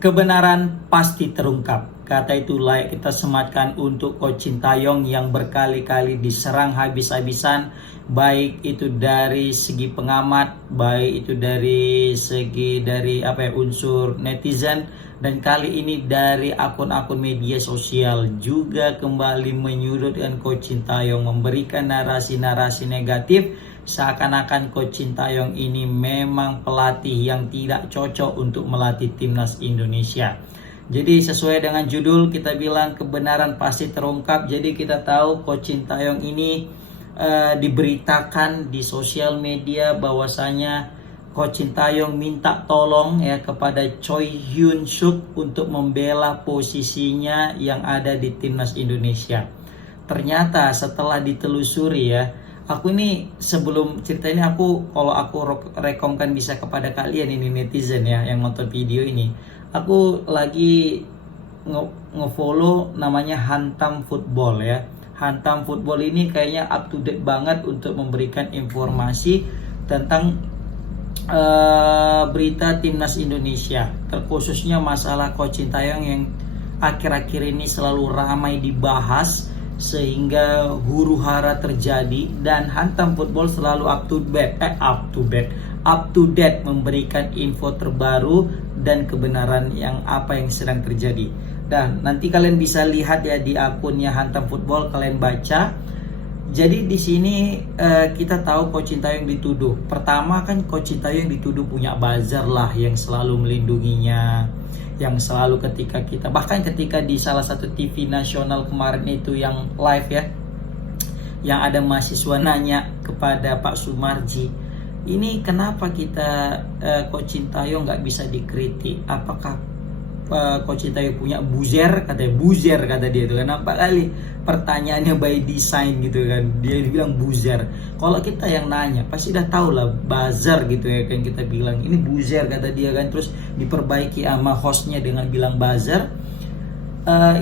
Kebenaran pasti terungkap. Kata itu layak kita sematkan untuk Coach Sintayong yang berkali-kali diserang habis-habisan, baik itu dari segi pengamat, baik itu dari segi unsur netizen, dan kali ini dari akun-akun media sosial juga kembali menyudutkan Coach Sintayong, memberikan narasi-narasi negatif seakan-akan Coach Sintayong ini memang pelatih yang tidak cocok untuk melatih timnas Indonesia. Jadi sesuai dengan judul kita bilang kebenaran pasti terungkap. Jadi kita tahu Coach Sintayong ini diberitakan di sosial media bahwasanya Coach Sintayong minta tolong ya kepada Choi Hyun Suk untuk membela posisinya yang ada di timnas Indonesia. Ternyata setelah ditelusuri ya, aku ini sebelum cerita ini kalau aku rekomkan bisa kepada kalian ini netizen ya yang nonton video ini. Aku lagi ngefollow namanya Hantam Football ya. Hantam Football ini kayaknya up to date banget untuk memberikan informasi tentang berita timnas Indonesia, terkhususnya masalah Coach Sintayong yang akhir-akhir ini selalu ramai dibahas sehingga huru-hara terjadi, dan Hantam Football selalu up to date memberikan info terbaru dan kebenaran yang sedang terjadi. Dan nanti kalian bisa lihat ya di akunnya Hantam Football, kalian baca. Jadi di sini kita tahu Coach Sintayong dituduh. Pertama kan Coach Sintayong dituduh punya buzzer lah yang selalu melindunginya, yang selalu bahkan ketika di salah satu TV nasional kemarin itu yang live ya, yang ada mahasiswa nanya kepada Pak Sumarji, ini kenapa kita Coach Sintayong nggak bisa dikritik? Apakah Coach Sintayong punya buzzer? Kata dia itu kan, nampak kali pertanyaannya by design gitu kan, dia bilang buzzer. Kalau kita yang nanya pasti udah tahu lah buzzer gitu ya kan, kita bilang ini buzzer kata dia kan, terus diperbaiki sama hostnya dengan bilang buzzer.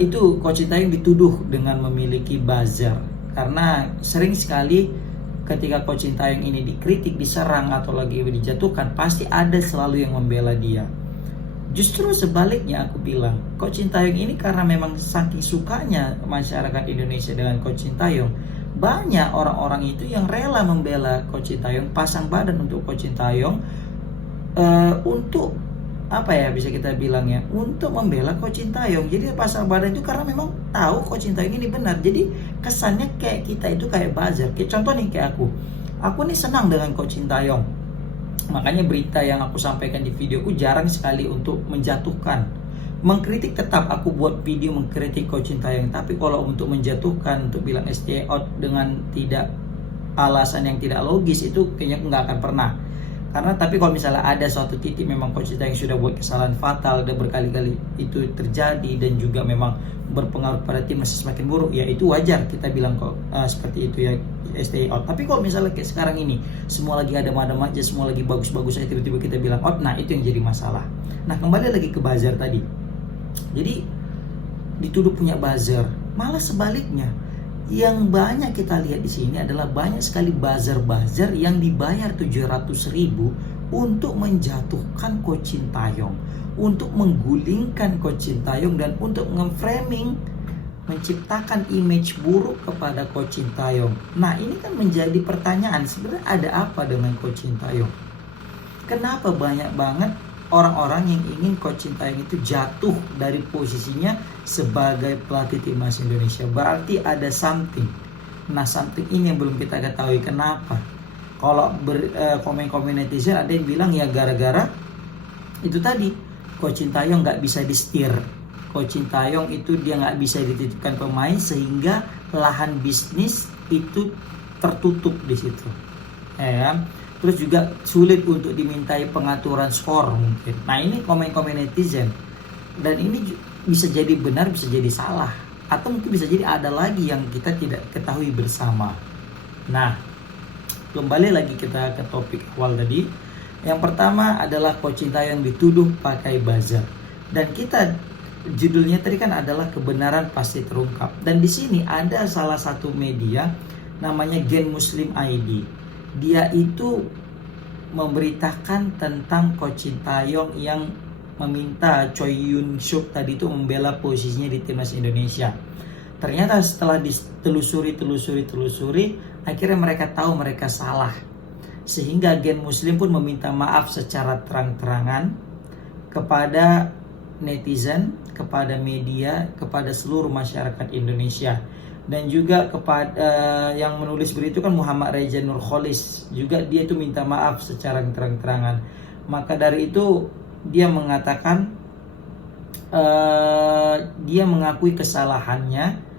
Itu Coach Sintayong dituduh dengan memiliki buzzer, karena sering sekali ketika Coach Sintayong ini dikritik, diserang atau lagi dijatuhkan, pasti ada selalu yang membela dia. Justru sebaliknya aku bilang, Coach Sintayong ini karena memang saking sukanya masyarakat Indonesia dengan Coach Sintayong, banyak orang-orang itu yang rela membela Coach Sintayong, pasang badan untuk Coach Sintayong, untuk bisa kita bilang ya, untuk membela Coach Sintayong. Jadi pasang badan itu karena memang tahu Coach Sintayong ini benar. Jadi kesannya kayak kita itu kayak buzzer. Kayak contoh nih, kayak aku nih senang dengan Coach Sintayong. Makanya berita yang aku sampaikan di videoku jarang sekali untuk menjatuhkan. Mengkritik tetap aku buat video mengkritik Coach Sintayong, tapi kalau untuk menjatuhkan, untuk bilang stay out dengan tidak alasan yang tidak logis, itu kayaknya nggak akan pernah. Tapi kalau misalnya ada suatu titik memang Coach Sintayong sudah buat kesalahan fatal dan berkali-kali itu terjadi dan juga memang berpengaruh pada tim masih semakin buruk, ya itu wajar kita bilang kok seperti itu ya, stay out. Tapi kalau misalnya kayak sekarang ini semua lagi ada madam aja, semua lagi bagus-bagus aja, tiba-tiba kita bilang out, nah itu yang jadi masalah. Nah kembali lagi ke buzzer tadi. Jadi dituduh punya buzzer, malah sebaliknya. Yang banyak kita lihat di sini adalah banyak sekali buzzer-buzzer yang dibayar 700.000 untuk menjatuhkan Coach Sintayong, untuk menggulingkan Coach Sintayong, dan untuk nge-framing, menciptakan image buruk kepada Coach Sintayong. Nah ini kan menjadi pertanyaan, sebenarnya ada apa dengan Coach Sintayong? Kenapa banyak banget orang-orang yang ingin Coach Sintayong itu jatuh dari posisinya sebagai pelatih timnas Indonesia? Berarti ada something. Nah something ini yang belum kita ketahui. Kenapa? Kalau komen-komen netizen ada yang bilang ya gara-gara itu tadi, Coach Sintayong nggak bisa di-steer. Coach Sintayong itu dia nggak bisa dititipkan pemain sehingga lahan bisnis itu tertutup di situ. Terus juga sulit untuk dimintai pengaturan skor mungkin. Nah ini komen-komen netizen, dan ini bisa jadi benar, bisa jadi salah, atau mungkin bisa jadi ada lagi yang kita tidak ketahui bersama. Nah kembali lagi kita ke topik awal tadi. Yang pertama adalah Coach Sintayong dituduh pakai buzzer, dan kita judulnya tadi kan adalah kebenaran pasti terungkap. Dan di sini ada salah satu media namanya Gen Muslim ID. Dia itu memberitakan tentang Coach Sintayong yang meminta Choi Yun Suk tadi itu membela posisinya di timnas Indonesia. Ternyata setelah ditelusuri, akhirnya mereka tahu mereka salah. Sehingga Gen Muslim pun meminta maaf secara terang-terangan kepada netizen, kepada media, kepada seluruh masyarakat Indonesia. Dan juga kepada yang menulis berita itu kan Muhammad Reza Nurkholis, juga dia itu minta maaf secara terang-terangan. Maka dari itu dia mengatakan dia mengakui kesalahannya,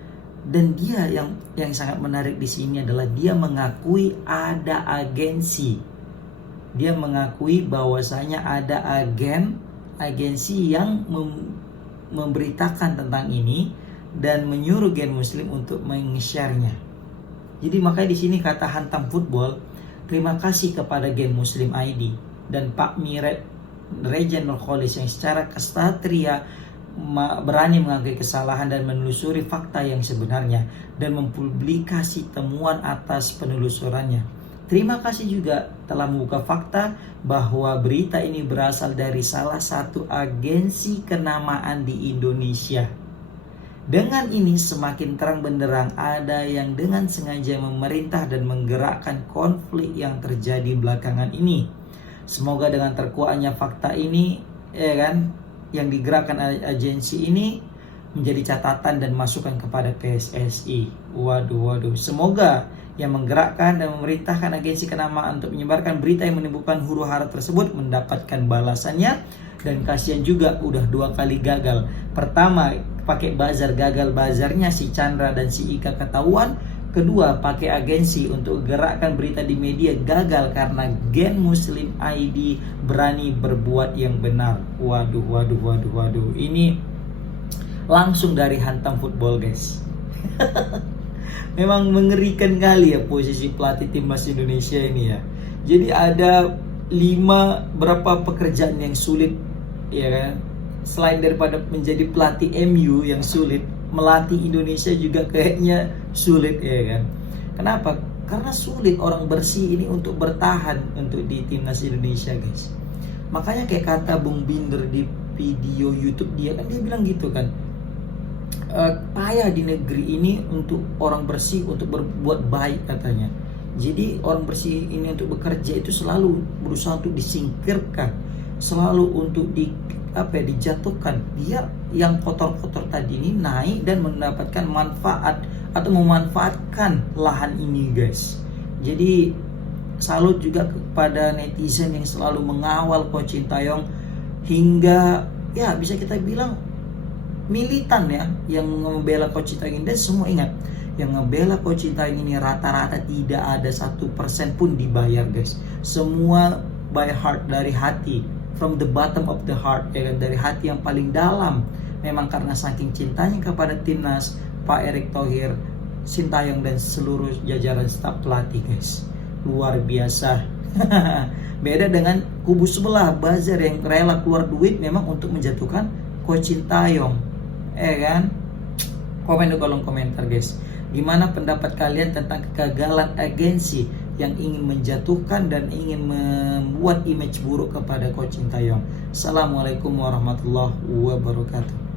dan dia yang sangat menarik di sini adalah dia mengakui ada agensi. Dia mengakui bahwasanya ada agensi yang memberitakan tentang ini dan menyuruh Gen Muslim untuk meng-share-nya. Jadi makanya di sini kata Hantam Football, terima kasih kepada Gen Muslim ID dan Pak Reza Nurkholis yang secara kesatria berani mengakui kesalahan dan menelusuri fakta yang sebenarnya dan mempublikasi temuan atas penelusurannya. Terima kasih juga telah membuka fakta bahwa berita ini berasal dari salah satu agensi kenamaan di Indonesia. Dengan ini semakin terang benderang ada yang dengan sengaja memerintah dan menggerakkan konflik yang terjadi belakangan ini. Semoga dengan terkuaknya fakta ini, yang digerakkan agensi ini menjadi catatan dan masukan kepada PSSI. Waduh. Semoga yang menggerakkan dan memerintahkan agensi kenamaan untuk menyebarkan berita yang menimbulkan huru-hara tersebut mendapatkan balasannya. Dan kasihan juga udah 2 kali gagal. Pertama pakai buzzer, gagal buzzernya si Chandra dan si Ika ketahuan. Kedua pakai agensi untuk gerakkan berita di media, gagal karena Gen Muslim ID berani berbuat yang benar. Waduh. Ini langsung dari Hantam Football, guys. Memang mengerikan kali ya posisi pelatih timnas Indonesia ini ya. Jadi ada 5 berapa pekerjaan yang sulit, ya kan? Selain daripada menjadi pelatih MU yang sulit, melatih Indonesia juga kayaknya sulit, ya kan? Kenapa? Karena sulit orang bersih ini untuk bertahan untuk di timnas Indonesia, guys. Makanya kayak kata Bung Binder di video YouTube dia kan, dia bilang gitu kan, payah di negeri ini untuk orang bersih untuk berbuat baik katanya. Jadi orang bersih ini untuk bekerja itu selalu berusaha untuk disingkirkan, selalu untuk dijatuhkan. Dia yang kotor-kotor tadi ini naik dan mendapatkan manfaat atau memanfaatkan lahan ini, guys. Jadi salut juga kepada netizen yang selalu mengawal Coach Sintayong hingga ya bisa kita bilang militan ya, yang membela Coach Sintayong. Dan semua ingat, yang membela Coach Sintayong ini rata-rata tidak ada 1% pun dibayar, guys. Semua by heart, dari hati, from the bottom of the heart, ya kan, dari hati yang paling dalam. Memang karena saking cintanya kepada timnas, Pak Erick Thohir, Sintayong dan seluruh jajaran staf pelatih, guys. Luar biasa. Beda dengan kubu sebelah, buzzer yang rela keluar duit memang untuk menjatuhkan Coach Sintayong, ya kan? Komen di kolom komentar, guys. Gimana pendapat kalian tentang kegagalan agensi yang ingin menjatuhkan dan ingin membuat image buruk kepada Coach Sintayong? Assalamualaikum warahmatullahi wabarakatuh.